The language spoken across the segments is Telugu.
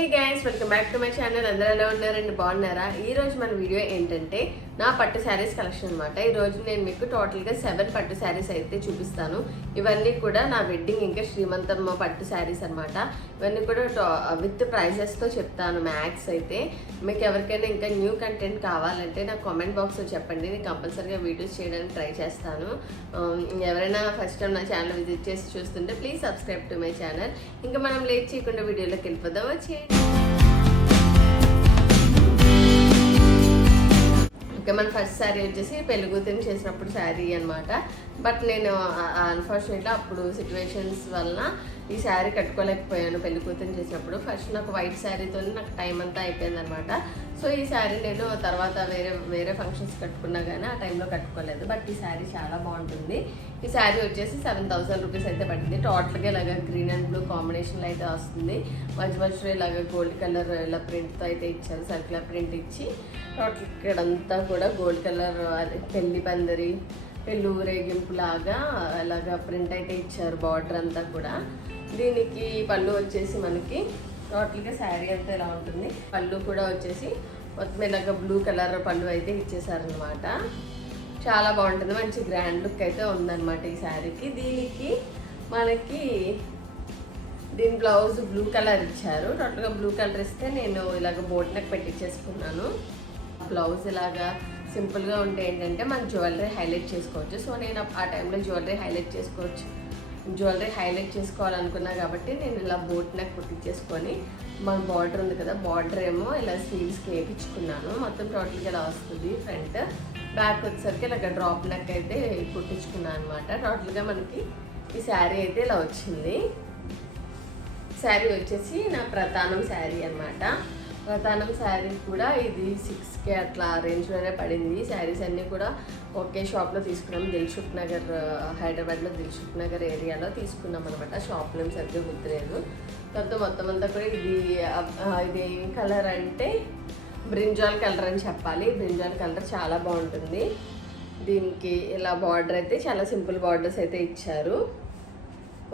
Hey guys welcome back to my channel అందరూ ఎలా ఉన్నారండి? బాగున్నారా? ఈ రోజు మన వీడియో ఏంటంటే నా పట్టు శారీస్ కలెక్షన్ అనమాట ఈ రోజు నేను మీకు టోటల్గా సెవెన్ పట్టు శారీస్ అయితే చూపిస్తాను. ఇవన్నీ కూడా నా వెడ్డింగ్ ఇంకా శ్రీమంతమ్మ పట్టు శారీస్ అనమాట ఇవన్నీ కూడా విత్ ప్రైజెస్తో చెప్తాను మ్యాక్స్ అయితే. మీకు ఎవరికైనా ఇంకా న్యూ కంటెంట్ కావాలంటే నా కామెంట్ బాక్స్లో చెప్పండి. నేను కంపల్సరీగా వీడియోస్ చేయడానికి ట్రై చేస్తాను. ఎవరైనా ఫస్ట్ టైం నా ఛానల్ విజిట్ చేసి చూస్తుంటే please subscribe to my channel ఇంకా మనం లేట్ చేయకుండా వీడియోలోకి వెళ్ళిపోదాం వచ్చేయండి ఓకే మన ఫస్ట్ శారీ వచ్చేసి పెళ్ళికూతురిని చేసినప్పుడు శారీ అనమాట బట్ నేను అన్ఫార్చునేట్గా అప్పుడు సిచ్యువేషన్స్ వలన ఈ శారీ కట్టుకోలేకపోయాను పెళ్ళి చేసినప్పుడు. ఫస్ట్ నాకు వైట్ శారీతో నాకు టైం అంతా అయిపోయింది అనమాట సో ఈ శారీ నేను తర్వాత వేరే వేరే ఫంక్షన్స్ కట్టుకున్నా కానీ ఆ టైంలో కట్టుకోలేదు. బట్ ఈ శారీ చాలా బాగుంటుంది. ఈ శారీ వచ్చేసి సెవెన్ థౌసండ్ రూపీస్ అయితే పడింది. టోటల్గా ఇలాగ గ్రీన్ అండ్ బ్లూ కాంబినేషన్లో అయితే వస్తుంది. మధ్య మధ్యలో ఇలాగ గోల్డ్ కలర్ ఇలా ప్రింట్తో అయితే ఇచ్చారు. సర్కిల్ ప్రింట్ ఇచ్చి టోటల్ ఇక్కడంతా కూడా గోల్డ్ కలర్ పెళ్ళి పందిరి పెళ్ళి ఊరేగింపు లాగా అలాగా ప్రింట్ అయితే ఇచ్చారు బార్డర్ అంతా కూడా. దీనికి పళ్ళు వచ్చేసి మనకి టోటల్గా శారీ అంతా ఇలా ఉంటుంది? పళ్ళు కూడా వచ్చేసి మొత్తం బ్లూ కలర్ పళ్ళు అయితే ఇచ్చేసారనమాట చాలా బాగుంటుంది. మంచి గ్రాండ్ లుక్ అయితే ఉందన్నమాట ఈ శారీకి. దీనికి మనకి దీని బ్లౌజ్ బ్లూ కలర్ ఇచ్చారు. టోటల్గా బ్లూ కలర్ ఇస్తే నేను ఇలాగ బోట్ నెక్ పెట్టించేసుకున్నాను బ్లౌజ్ ఇలాగా సింపుల్గా ఉంటే ఏంటంటే మన జ్యువెలరీ హైలైట్ చేసుకోవచ్చు. సో నేను ఆ టైంలో జ్యువెలరీ హైలైట్ చేసుకోవచ్చు. జ్యువెలరీ హైలైట్ చేసుకోవాలనుకున్నా కాబట్టి నేను ఇలా బోట్ నెక్ కుట్టించేసుకొని మన బార్డర్ ఉంది కదా బార్డర్ ఏమో ఇలా స్లీవ్స్కి వేయించుకున్నాను మొత్తం టోటల్గా ఇలా వస్తుంది ఫ్రంట్ బ్యాక్ వచ్చేసరికి ఇలా డ్రాప్ నెక్ అయితే కుట్టించుకున్నాను అనమాట టోటల్గా మనకి ఈ శారీ అయితే ఇలా వచ్చింది. శారీ వచ్చేసి నా ప్రధానం శారీ అన్నమాట. ప్రధానం శారీ కూడా ఇది సిక్స్కే అట్లా రేంజ్లోనే పడింది. శారీస్ అన్నీ కూడా ఒకే షాప్లో తీసుకున్నాం. దిల్షుక్ నగర్ హైదరాబాద్లో దిల్షుక్ నగర్ ఏరియాలో తీసుకున్నాం అనమాట షాప్ నేమ్ సరిగ్గా గుర్తులేదు. తర్వాత మొత్తం అంతా కూడా ఇది ఇది ఏం కలర్ అంటే బ్రింజాల్ కలర్ అని చెప్పాలి. బ్రింజాల్ కలర్ చాలా బాగుంటుంది. దీనికి ఇలా బార్డర్ అయితే చాలా సింపుల్ బార్డర్స్ అయితే ఇచ్చారు.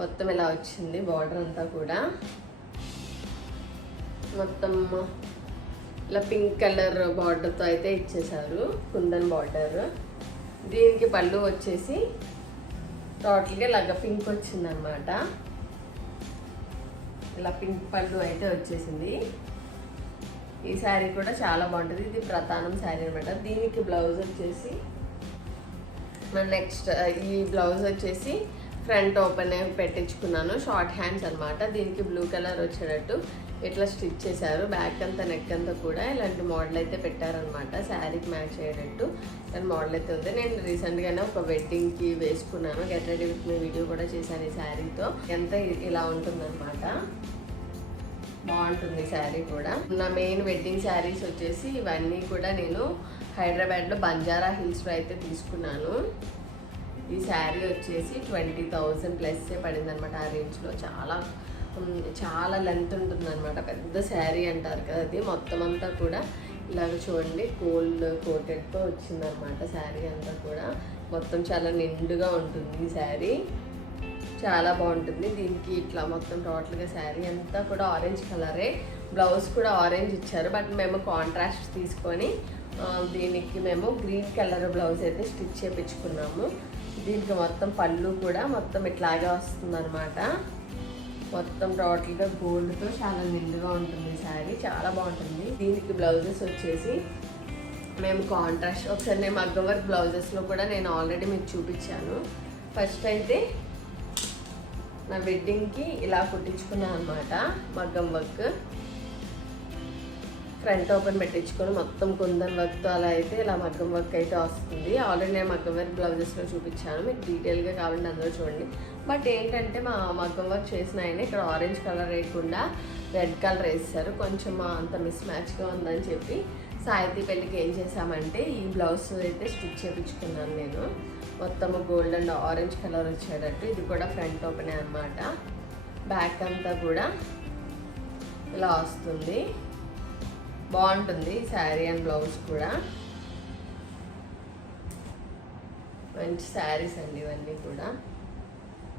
మొత్తం ఇలా వచ్చింది బార్డర్ అంతా కూడా. మొత్తం ఇలా పింక్ కలర్ బార్డర్తో అయితే ఇచ్చేసారు కుందన్ బార్డర్. దీనికి పళ్ళు వచ్చేసి టోటల్గా ఇలాగ పింక్ వచ్చిందనమాట ఇలా పింక్ పళ్ళు అయితే వచ్చేసింది. ఈ శారీ కూడా చాలా బాగుంటుంది. ఇది ప్రధానం శారీ అనమాట దీనికి బ్లౌజ్ వచ్చేసి మన నెక్స్ట్ ఈ బ్లౌజ్ వచ్చేసి ఫ్రంట్ ఓపెన్ పెట్టించుకున్నాను. షార్ట్ హ్యాండ్స్ అన్నమాట. దీనికి బ్లూ కలర్ వచ్చేటట్టు. ఇట్లా స్టిచ్ చేశారు బ్యాక్ అంతా నెక్ అంతా కూడా ఇలాంటి మోడల్ అయితే పెట్టారనమాట శారీకి మ్యాచ్ అయ్యేటట్టు దాని మోడల్ అయితే ఉంది. నేను రీసెంట్గానే ఒక వెడ్డింగ్కి వేసుకున్నాను. Get ready with me video కూడా చేశాను ఈ శారీతో. ఎంత ఇలా ఉంటుందన్నమాట. బాగుంటుంది శారీ కూడా. నా మెయిన్ వెడ్డింగ్ శారీస్ వచ్చేసి ఇవన్నీ కూడా నేను హైదరాబాద్లో బంజారా హిల్స్లో అయితే తీసుకున్నాను. ఈ శారీ వచ్చేసి ట్వంటీ థౌజండ్ ప్లస్ పడింది అనమాట ఆ రేంజ్లో. చాలా చాలా లెంత్ ఉంటుంది అనమాట పెద్ద శారీ అంటారు కదా అది. మొత్తం అంతా కూడా ఇలాగ చూడండి కోల్డ్ కోటెడ్తో వచ్చిందనమాట శారీ అంతా కూడా. మొత్తం చాలా నిండుగా ఉంటుంది ఈ శారీ. చాలా బాగుంటుంది. దీనికి ఇట్లా మొత్తం టోటల్గా శారీ అంతా కూడా ఆరెంజ్ కలరే బ్లౌజ్ కూడా ఆరెంజ్ ఇచ్చారు. బట్ మేము కాంట్రాస్ట్ తీసుకొని దీనికి మేము గ్రీన్ కలర్ బ్లౌజ్ అయితే స్టిచ్ చేయించుకున్నాము దీనికి మొత్తం పళ్ళు కూడా మొత్తం ఇట్లాగే వస్తుందన్నమాట. మొత్తం టోటల్గా గోల్డ్తో చాలా నిండుగా ఉంటుంది శారీ. చాలా బాగుంటుంది. దీనికి బ్లౌజెస్ వచ్చేసి మేము కాంట్రాస్ట్ ఒకసారి నేను మగ్గం వర్క్ బ్లౌజెస్లో కూడా నేను ఆల్రెడీ మీకు చూపించాను. ఫస్ట్ అయితే నా వెడ్డింగ్కి ఇలా కుట్టించుకున్నాను అనమాట మగ్గం వర్క్. ఫ్రంట్ ఓపెన్ పెట్టించుకొని మొత్తం కుందన్ వర్క్తో అలా అయితే ఇలా మగ్గం వర్క్ అయితే వస్తుంది. ఆల్రెడీ నేను మగ్గం వర్క్ బ్లౌజెస్లో చూపించాను. మీకు డీటెయిల్గా కావాలంటే అందులో చూడండి. బట్ ఏంటంటే మా మగ్గం వర్క్ చేసిన ఆయన ఇక్కడ ఆరెంజ్ కలర్ వేయకుండా రెడ్ కలర్ వేస్తారు. కొంచెం అంత మిస్ మ్యాచ్గా ఉందని చెప్పి సాహితీ పెళ్ళికి ఏం చేశామంటే ఈ బ్లౌజ్ అయితే స్టిచ్ చేయించుకున్నాను నేను. మొత్తం గోల్డ్ అండ్ ఆరెంజ్ కలర్ వచ్చేటట్టు. ఇది కూడా ఫ్రంట్ ఓపెనే అనమాట బ్యాక్ అంతా కూడా ఇలా వస్తుంది. బాగుంటుంది శారీ అండ్ బ్లౌజ్ కూడా. మంచి శారీస్ అండి ఇవన్నీ కూడా.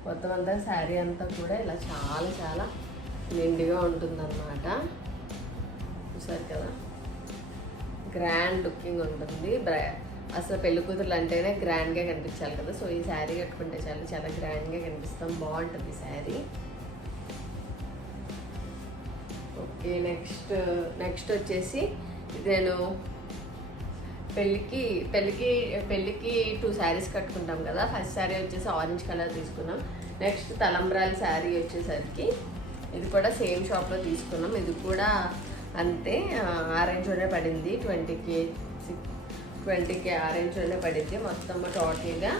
మొత్తం అంతా శారీ అంతా కూడా ఇలా చాలా చాలా నిండుగా ఉంటుందన్నమాట. చూసారు కదా? గ్రాండ్ లుకింగ్ ఉంటుంది. బ్ర- అసలు పెళ్ళి కూతురు అంటేనే గ్రాండ్గా కనిపించాలి కదా. సో ఈ శారీ కట్టుకుంటే చాలా చాలా గ్రాండ్గా కనిపిస్తాం. బాగుంటుంది శారీ. ఓకే నెక్స్ట్ నెక్స్ట్ వచ్చేసి నేను పెళ్ళికి పెళ్ళికి పెళ్ళికి టూ శారీస్ కట్టుకుంటాం కదా. ఫస్ట్ శారీ వచ్చేసి ఆరెంజ్ కలర్ తీసుకున్నాం. నెక్స్ట్ తలంబ్రాల శారీ వచ్చేసరికి ఇది కూడా సేమ్ షాప్లో తీసుకున్నాం. ఇది కూడా అంతే ఆరెంజ్లోనే పడింది. ట్వంటీకి ట్వంటీకి ఆరెంజ్లోనే పడింది. మొత్తం టోటల్గా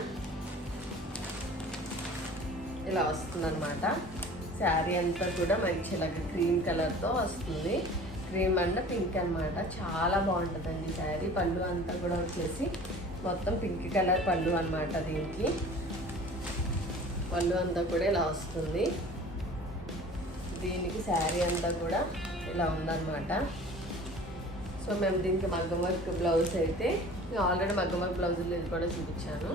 ఇలా వస్తుందన్నమాట. శారీ అంతా కూడా మంచి ఇలాగ క్రీమ్ కలర్తో వస్తుంది. క్రీమ్ అండ్ పింక్ అన్నమాట. చాలా బాగుంటుందండి శారీ. పళ్ళు అంతా కూడా వచ్చేసి మొత్తం పింక్ కలర్ పళ్ళు అనమాట దీనికి. పళ్ళు అంతా కూడా ఇలా వస్తుంది. దీనికి శారీ అంతా కూడా ఇలా ఉందన్నమాట. సో మేము దీనికి మగ్గం వర్క్ బ్లౌజ్ అయితే ఆల్రెడీ మగ్గం వర్క్ బ్లౌజులు ఇది కూడా చూపించాను.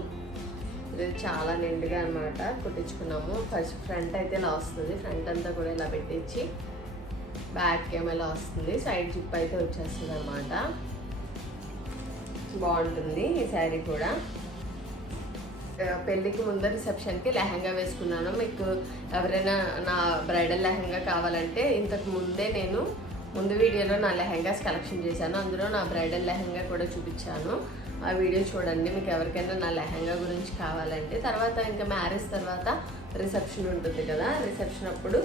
ఇది చాలా నిండుగా అనమాట కుట్టించుకున్నాము. ఫస్ట్ ఫ్రంట్ అయితే ఇలా వస్తుంది. ఫ్రంట్ అంతా కూడా ఇలా పెట్టించి బ్యాక్ ఏమో ఇలా వస్తుంది. సైడ్ జిప్ అయితే వచ్చేస్తుంది అనమాట బాగుంటుంది ఈ శారీ కూడా. పెళ్ళికి ముందు రిసెప్షన్కి లెహంగా వేసుకున్నాను. మీకు ఎవరైనా నా బ్రైడల్ లెహంగా కావాలంటే ఇంతకు ముందే నేను ముందు వీడియోలో నా లెహంగాస్ కలెక్షన్ చేశాను. అందులో నా బ్రైడల్ లెహంగా కూడా చూపించాను. ఆ వీడియో చూడండి. మీకు ఎవరికైనా నా లెహంగా గురించి కావాలంటే తర్వాత ఇంకా మ్యారేజ్ తర్వాత రిసెప్షన్ ఉంటుంది కదా రిసెప్షన్ అప్పుడు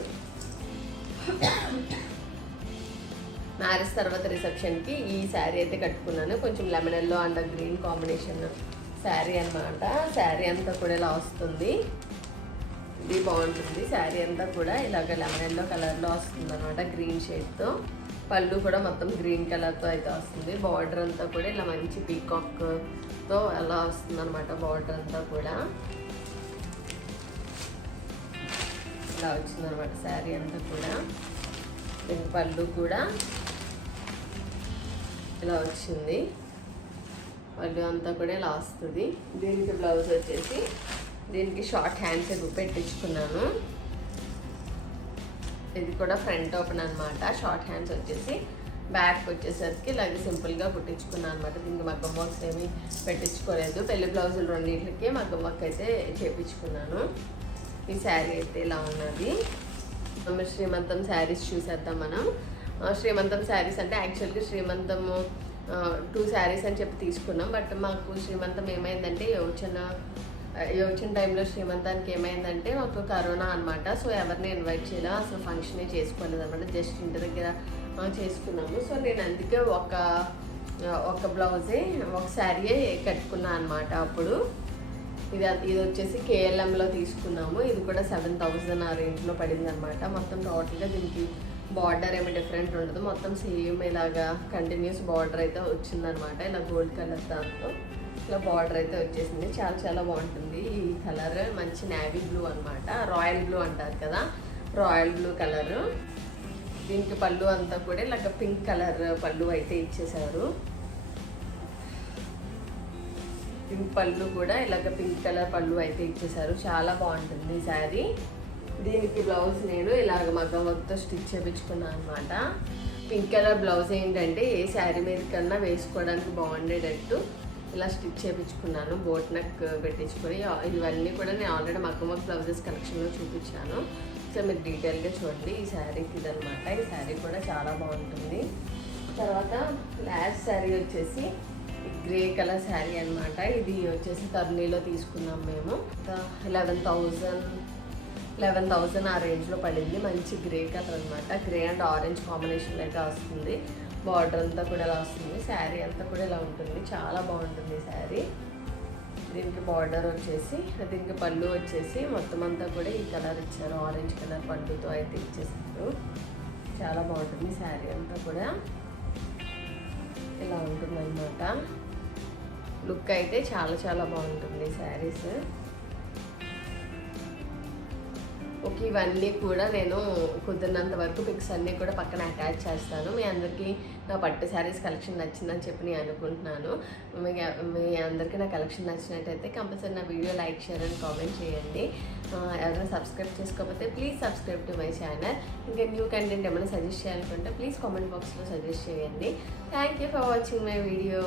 మ్యారేజ్ తర్వాత రిసెప్షన్కి ఈ శారీ అయితే కట్టుకున్నాను. కొంచెం lemon yellow and green combination sari అన్నమాట. శారీ అంతా కూడా ఇలా వస్తుంది. ఇది బాగుంటుంది. శారీ అంతా కూడా ఇలాగ లెమన్ ఎల్లో కలర్లో వస్తుంది అనమాట గ్రీన్ షేడ్తో. పళ్ళు కూడా మొత్తం గ్రీన్ కలర్తో అయితే వస్తుంది. బార్డర్ అంతా కూడా ఇలా మంచి పీకాక్తో అలా వస్తుంది అనమాట బార్డర్ అంతా కూడా. ఇలా వచ్చింది అనమాట శారీ అంతా కూడా. దీని పళ్ళు కూడా ఇలా వచ్చింది. పళ్ళు అంతా కూడా ఇలా వస్తుంది. దీనికి బ్లౌజ్ వచ్చేసి దీనికి షార్ట్ హ్యాండ్స్ ఎక్కువ పెట్టించుకున్నాను. ఇది కూడా ఫ్రంట్ ఓపెన్ అనమాట షార్ట్ హ్యాండ్స్ వచ్చేసి బ్యాక్ వచ్చేసరికి ఇలాగే సింపుల్గా కుట్టించుకున్నాను అనమాట దీనికి మగ్గం వర్క్స్ ఏమి పెట్టించుకోలేదు. పెళ్ళి బ్లౌజులు రెండింటికి మగ్గం వర్క్ అయితే చేపించుకున్నాను. ఈ శారీ అయితే ఇలా ఉన్నది. మరి శ్రీమంతం శారీస్ చూసేద్దాం మనం. శ్రీమంతం శారీస్ అంటే యాక్చువల్గా శ్రీమంతము టూ శారీస్ అని చెప్పి తీసుకున్నాం. బట్ మాకు శ్రీమంతం ఏమైందంటే యోచన వచ్చిన టైంలో శ్రీమంతానికి ఏమైందంటే మాకు కరోనా అనమాట సో ఎవరిని ఇన్వైట్ చేయలే. అసలు ఫంక్షనే చేసుకోలేదు అనమాట జస్ట్ ఇంటి దగ్గర చేసుకున్నాము. సో నేను అందుకే ఒక ఒక బ్లౌజే ఒక శారీయే కట్టుకున్నాను అనమాట అప్పుడు. ఇది ఇది వచ్చేసి కేఎల్ఎంలో తీసుకున్నాము. ఇది కూడా సెవెన్ థౌజండ్ ఆ రేంజ్లో పడింది అనమాట మొత్తం టోటల్గా దీనికి బార్డర్ ఏమి డిఫరెంట్ ఉండదు. మొత్తం సేమ్ ఇలాగా కంటిన్యూస్ బార్డర్ అయితే వచ్చిందనమాట ఇలా గోల్డ్ కలర్ దాంతో. ఇట్లా బార్డర్ అయితే వచ్చేసింది. చాలా చాలా బాగుంటుంది. ఈ కలర్ మంచి నేవీ బ్లూ అనమాట రాయల్ బ్లూ అంటారు కదా రాయల్ బ్లూ కలర్. దీనికి పళ్ళు అంతా కూడా ఇలాగ పింక్ కలర్ పళ్ళు అయితే ఇచ్చేసారు పింక్ పళ్ళు కూడా ఇలాగ పింక్ కలర్ పళ్ళు అయితే ఇచ్చేసారు చాలా బాగుంటుంది ఈ శారీ. దీనికి బ్లౌజ్ నేను ఇలాగ మగ్గం వర్క్తో స్టిచ్ చేయించుకున్నాను అనమాట పింక్ కలర్ బ్లౌజ్ ఏంటంటే ఏ శారీ మీద కన్నా వేసుకోవడానికి బాగుండేటట్టు ఇలా స్టిచ్ చేయించుకున్నాను బోట్ నెక్ పెట్టించుకొని ఇవన్నీ కూడా నేను ఆల్రెడీ మగ్గం బ్లౌజెస్ కలెక్షన్లో చూపించాను. సో మీరు డీటెయిల్గా చూడండి ఈ శారీకి ఇదనమాట ఈ శారీ కూడా చాలా బాగుంటుంది. తర్వాత లాస్ట్ శారీ వచ్చేసి గ్రే కలర్ శారీ అన్నమాట. ఇది వచ్చేసి తర్నీలో తీసుకున్నాం మేము. లెవెన్ థౌజండ్ లెవెన్ థౌజండ్ ఆ రేంజ్లో పడింది. మంచి గ్రే కలర్ అనమాట గ్రే అండ్ ఆరెంజ్ కాంబినేషన్ అయితే వస్తుంది. బార్డర్ అంతా కూడా ఇలా వస్తుంది. శారీ అంతా కూడా ఇలా ఉంటుంది. చాలా బాగుంటుంది శారీ. దీనికి బార్డర్ వచ్చేసి దీనికి పళ్ళు వచ్చేసి మొత్తం అంతా కూడా ఈ కలర్ ఇచ్చారు. ఆరెంజ్ కలర్ పళ్ళుతో అయితే ఇచ్చేసారు. చాలా బాగుంటుంది శారీ అంతా కూడా. ఇలా ఉంటుందన్నమాట. లుక్ అయితే చాలా చాలా బాగుంటుంది శారీస్. ఓకే ఇవన్నీ కూడా నేను కుదిరినంత వరకు పిక్స్ అన్నీ కూడా పక్కన అటాచ్ చేస్తాను. మీ అందరికీ నా పట్టు శారీస్ కలెక్షన్ నచ్చిందని చెప్పి నేను అనుకుంటున్నాను. మీ మీ అందరికీ నా కలెక్షన్ నచ్చినట్టయితే కంపల్సరీ నా video like share and comment చేయండి. ఎవరైనా సబ్స్క్రైబ్ చేసుకోకపోతే please subscribe to my channel ఇంకా న్యూ కంటెంట్ ఏమైనా సజెస్ట్ చేయాలనుకుంటే ప్లీజ్ కామెంట్ బాక్స్లో సజెస్ట్ చేయండి. Thank you for watching my video